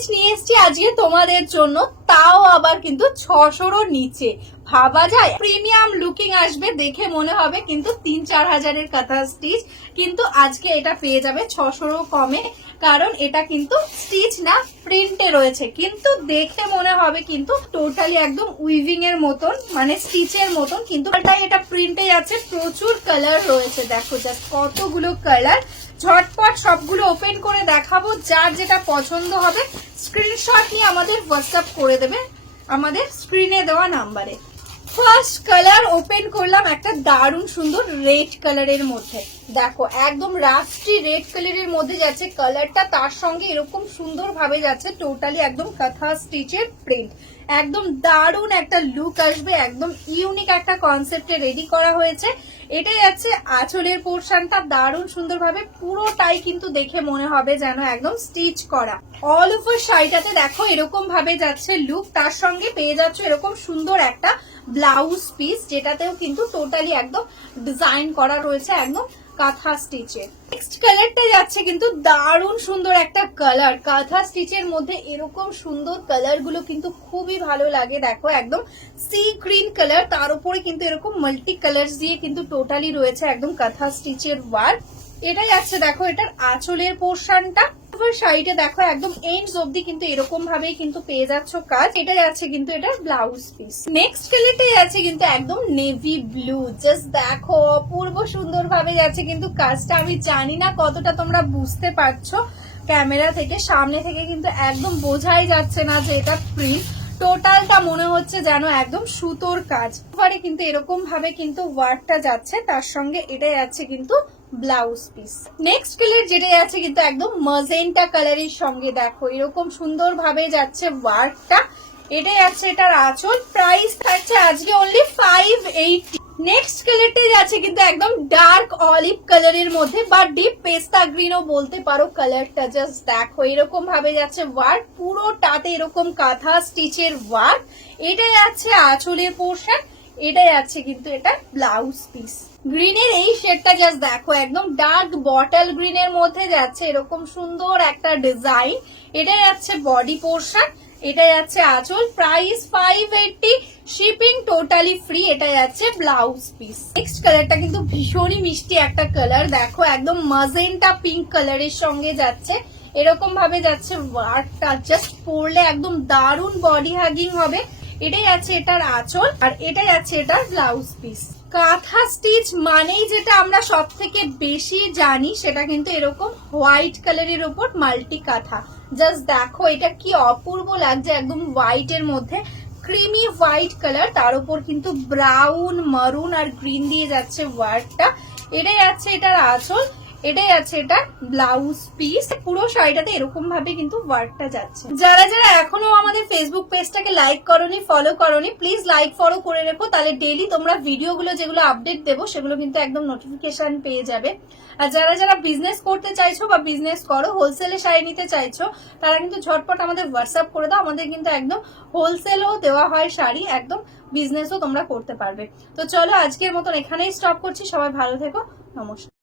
Stitch নিয়ে এসেছি আজকে তোমাদের জন্য, তাও আবার কিন্তু 600-র নিচে। ভাবা যায় প্রিমিয়াম লুকিং আসবে, দেখে মনে হবে কিন্তু 3-4 হাজারের কাঁথা স্টিচ, কিন্তু আজকে এটা পেয়ে যাবে 600-রও কমে। কারণ এটা কিন্তু স্টিচ না, প্রিন্টে রয়েছে, কিন্তু দেখে মনে হবে কিন্তু টোটালি একদম উইভিং এর মতন, মানে স্টিচের মতন, কিন্তু এটা প্রিন্টে আছে। প্রচুর কালার রয়েছে, দেখো জাস্ট কতগুলো কালার। ঝটপট সবগুলো ওপেন করে দেখাবো, যার যেটা পছন্দ হবে স্ক্রিনশট নিয়ে আমাদের হোয়াটসঅ্যাপ করে দেবে আমাদের স্ক্রিনে দেওয়া নাম্বারে। ফার্স্ট কালার ওপেন করলাম, একটা দারুণ সুন্দর রেড কালারের মধ্যে। দেখো একদম রাস্টি রেড কালারের মধ্যে যাচ্ছে কালারটা, তার সঙ্গে এরকম সুন্দর ভাবে যাচ্ছে টোটালি একদম কাঁথা স্টিচের প্রিন্ট। একদম দারুণ একটা লুক আসবে, একদম ইউনিক একটা কনসেপ্টে রেডি করা হয়েছে। এটাই যাচ্ছে আঁচলের পোর্শনটা, দারুণ সুন্দরভাবে পুরোটাই কিন্তু দেখে মনে হবে যেন একদম স্টিচ করা। অল ওভার শাড়িটাতে দেখো এরকম ভাবে যাচ্ছে লুক, তার সঙ্গে পেয়ে যাচ্ছ এরকম সুন্দর একটা ব্লাউজ পিস, যেটাতেও কিন্তু টোটালি একদম ডিজাইন করা রয়েছে একদম কাঁথা স্টিচের। নেক্সট কালারটা যাচ্ছে কিন্তু দারুণ সুন্দর একটা কালার, কাঁথা স্টিচের মধ্যে এরকম সুন্দর কালার গুলো কিন্তু খুবই ভালো লাগে। দেখো একদম সি গ্রিন কালার, তার উপরে কিন্তু এরকম মাল্টি কালার দিয়ে কিন্তু টোটালি রয়েছে একদম কাঁথা স্টিচের ওয়ার্ক। এটাই যাচ্ছে দেখো এটার আঁচলের পোর্শনটা। শাড়িটা দেখো একদম এন্ডস অবধি কিন্তু এরকম ভাবেই কিন্তু পেয়ে যাচ্ছ কাজ। এটা যাচ্ছে কিন্তু এটার ব্লাউজ পিস। নেক্সট কালারটা যাচ্ছে কিন্তু একদম নেভি ব্লু, জাস্ট দেখো অপূর্ব সুন্দর ভাবে যাচ্ছে কিন্তু কাজটা। আমি জানি না কতটা তোমরা বুঝতে পারছো ক্যামেরা থেকে, সামনে থেকে কিন্তু একদম বোঝাই যাচ্ছে না যে এটা প্রিন্ট। টোটালটা মনে হচ্ছে যেন একদম সুতোর কাজ। পরে কিন্তু এরকম ভাবে কিন্তু ওয়ার্কটা যাচ্ছে, তার সঙ্গে এটা যাচ্ছে কিন্তু ব্লাউজ পিস। নেক্সট কালার যেটা যাচ্ছে কিন্তু একদম ম্যাজেন্টা কালারের সঙ্গে, দেখো এরকম সুন্দর ভাবে যাচ্ছে ওয়ার্কটা। এটা যাচ্ছে এটার আঁচল, প্রাইস থাকছে আজকে অনলি 580। নেক্সট কালারটা যাচ্ছে কিন্তু একদম ডার্ক অলিভ কালারের মধ্যে, বা ডিপ পেস্তা গ্রিনও বলতে পারো কালারটা। জাস্ট দেখো এরকম ভাবে যাচ্ছে ওয়ার্ক, পুরোটাতে এরকম কাঁথা স্টিচের ওয়ার্ক। এটা যাচ্ছে আঁচলের পোর্শন, এটা যাচ্ছে কিন্তু এটা ব্লাউজ পিস। গ্রিনের এই শেডটা জাস্ট দেখো একদম ডার্ক বটল গ্রিনের মধ্যে যাচ্ছে এরকম সুন্দর একটা ডিজাইন। এটা যাচ্ছে বডি পোর্শন, এটা যাচ্ছে আঁচল, প্রাইস 580, শিপিং টোটালি ফ্রি। এটা যাচ্ছে ব্লাউজ পিস। নেক্সট কালারটা কিন্তু ভীষণই মিষ্টি একটা কালার, দেখো একদম ম্যাজেন্টা পিঙ্ক কালারের সঙ্গে যাচ্ছে এরকম ভাবে যাচ্ছে ওয়ার্কটা। জাস্ট পরলে একদম দারুণ বডি হাগিং হবে। এটাই আছে এটার আঁচল, আর এটাই আছে এটার ব্লাউজ পিস। কাঁথা স্টিচ মানেই যেটা আমরা সব থেকে বেশি জানি, সেটা কিন্তু এরকম হোয়াইট কালারের উপর মাল্টি কাঁথা। জাস্ট দেখো এটা কি অপূর্ব লাগছে, একদম হোয়াইট এর মধ্যে ক্রিমি হোয়াইট কালার, তার উপর কিন্তু ব্রাউন মারুন আর গ্রিন দিয়ে যাচ্ছে ওয়ার্কটা। এটাই আছে এটার আঁচল, এটাই আছে এটা ব্লাউজ পিস। পুরো শাড়িটাতে এরকম ভাবে কিন্তু ওয়ার্কটা যাচ্ছে। যারা যারা এখনো আমাদের ফেসবুক পেজটাকে লাইক করোনি, ফলো করোনি, প্লিজ লাইক ফলো করে রেখো, তাহলে ডেইলি তোমরা ভিডিওগুলো যেগুলো আপডেট দেবো সেগুলো কিন্তু একদম নোটিফিকেশন পেয়ে যাবে। আর যারা যারা বিজনেস করতে চাইছো বা বিজনেস করো, হোলসেলে শাড়ি নিতে চাইছো, তারা কিন্তু ঝটপট আমাদের হোয়াটসঅ্যাপ করে দাও। আমাদের কিন্তু একদম হোলসেলও দেওয়া হয় শাড়ি, একদম বিজনেসও তোমরা করতে পারবে। তো চলো আজকের মতন এখানেই স্টপ করছি, সবাই ভালো থেকো, নমস্কার।